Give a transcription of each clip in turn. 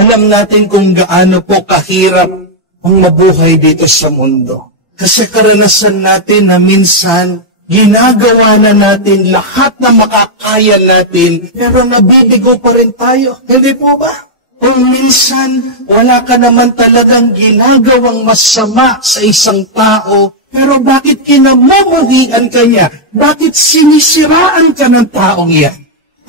Alam natin kung gaano po kahirap ang mabuhay dito sa mundo. Kasi karanasan natin na minsan, ginagawa na natin lahat na makakaya natin, pero nabibigo pa rin tayo. Hindi po ba? O minsan, wala ka naman talagang ginagawang masama sa isang tao, pero bakit kinamumuhian ka niya? Bakit sinisiraan ka ng taong iyan?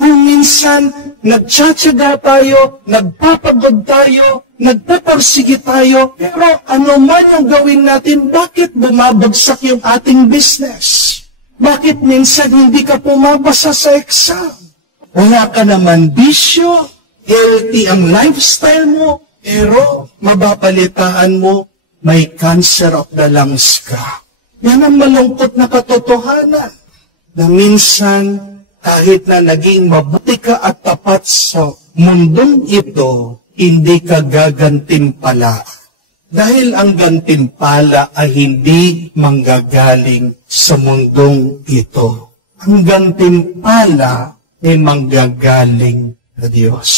Kung minsan, nagtsatsaga tayo, nagpapagod tayo, nagpaparsige tayo, pero ano man ang gawin natin, bakit bumabagsak yung ating business? Bakit minsan hindi ka pumapasa sa exam? Wala ka naman bisyo, healthy ang lifestyle mo, pero mababalitaan mo, may cancer of the lungs ka. Yan ang malungkot na katotohanan, na minsan, kahit na naging mabuti ka at tapat sa mundong ito, hindi ka gagantimpala. Dahil ang gantimpala ay hindi manggagaling sa mundong ito. Ang gantimpala ay manggagaling sa Diyos.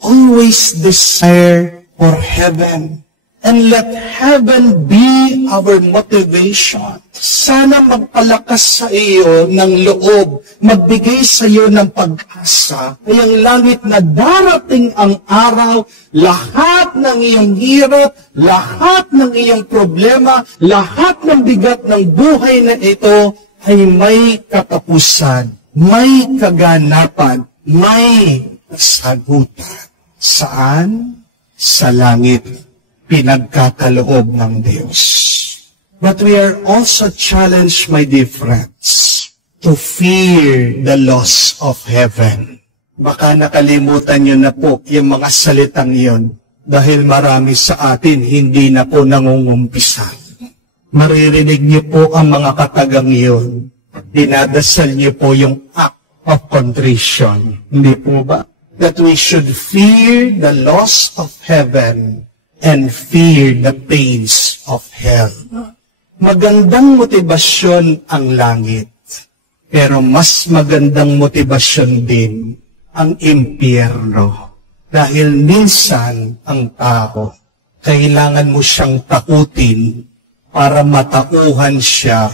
Always desire for heaven. And let heaven be our motivation. Sana magpalakas sa iyo ng loob, magbigay sa iyo ng pag-asa. Kayang langit na darating ang araw, lahat ng iyong hirap, lahat ng iyong problema, lahat ng bigat ng buhay na ito ay may katapusan, may kaganapan, may kasagutan. Saan? Sa langit. Pinagkakaloob ng Diyos. But we are also challenged, my dear friends, to fear the loss of heaven. Baka nakalimutan nyo na po yung mga salitang yon dahil marami sa atin hindi na po nangungumpisa. Maririnig nyo po ang mga katagang yon. Dinadasal nyo po yung act of contrition. Hindi po ba? That we should fear the loss of heaven and fear the pains of hell. Magandang motibasyon ang langit, pero mas magandang motibasyon din ang impyerno. Dahil minsan ang tao, kailangan mo siyang takutin para matauhan siya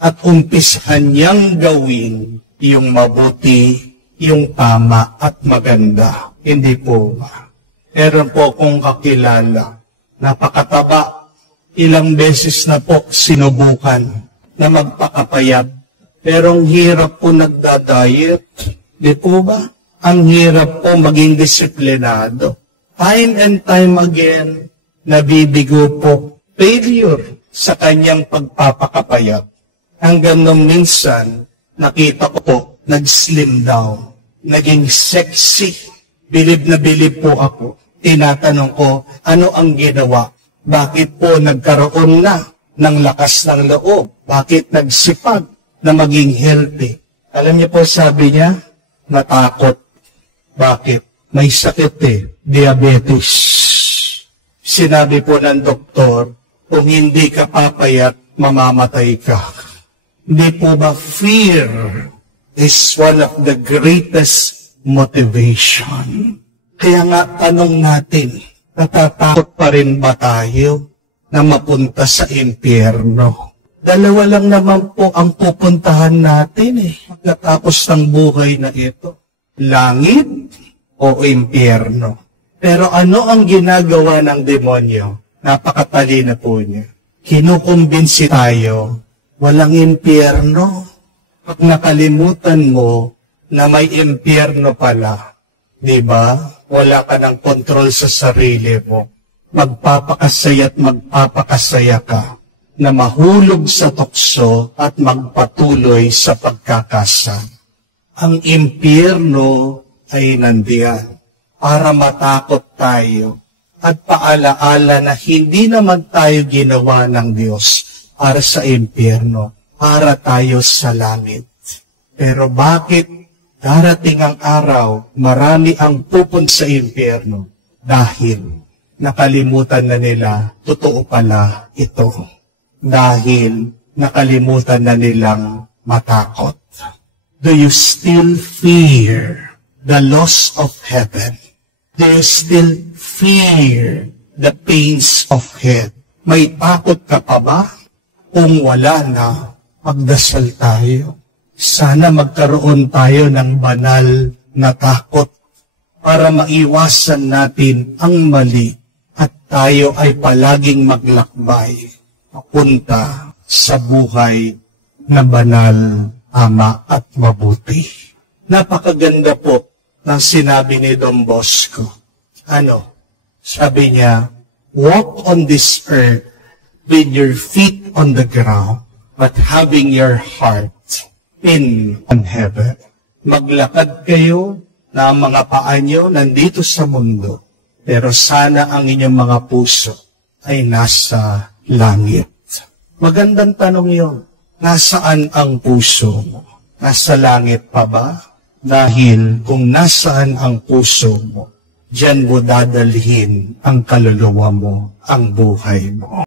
at umpisahan niyang gawin yung mabuti, yung tama at maganda. Hindi po ba? Meron po akong kakilala, napakataba, ilang beses na po sinubukan na magpakapayat. Pero ang hirap po nagda-diet. Di po ba? Ang hirap po maging disiplinado. Time and time again, nabibigo po failure sa kanyang pagpapakapayat. Hanggang nung minsan, nakita ko po, nag-slim down, naging sexy. Bilib na bilib po ako. Tinatanong ko, ano ang ginawa? Bakit po nagkaroon na ng lakas ng loob? Bakit nagsipag na maging healthy? Alam niyo po, sabi niya, natakot. Bakit? May sakit diabetes. Sinabi po ng doktor, kung hindi ka papayat, mamamatay ka. Hindi po ba fear is one of the greatest motivation? Kaya nga tanong natin, natatakot pa rin ba tayo na mapunta sa impyerno? Dalawa lang naman po ang pupuntahan natin pagkatapos ng buhay na ito. Langit o impyerno. Pero ano ang ginagawa ng demonyo? Napakatalino po niya. Kinukumbinsi tayo, walang impyerno. Pag nakalimutan mo na may impyerno pala, di ba? Wala ka ng kontrol sa sarili mo. Magpapakasaya at magpapakasaya ka na mahulog sa tukso at magpatuloy sa pagkakasa. Ang impyerno ay nandiyan para matakot tayo at paalaala na hindi naman tayo ginawa ng Diyos para sa impyerno, para tayo sa langit. Pero bakit darating ang araw, marami ang pupunta sa impyerno dahil nakalimutan na nila, totoo pala ito. Dahil nakalimutan na nilang matakot. Do you still fear the loss of heaven Do you still fear the pains of hell? May takot ka pa ba? Kung wala na, magdasal tayo. Sana magkaroon tayo ng banal na takot para maiwasan natin ang mali at tayo ay palaging maglakbay papunta sa buhay na banal, tama at mabuti. Napakaganda po ng sinabi ni Don Bosco. Sabi niya, walk on this earth with your feet on the ground, but having your heart on heaven. Maglakad kayo na ang mga paa nyo nandito sa mundo, pero sana ang inyong mga puso ay nasa langit. Magandang tanong yun. Nasaan ang puso mo? Nasa langit pa ba? Dahil kung nasaan ang puso mo, diyan mo dadalhin ang kaluluwa mo, ang buhay mo.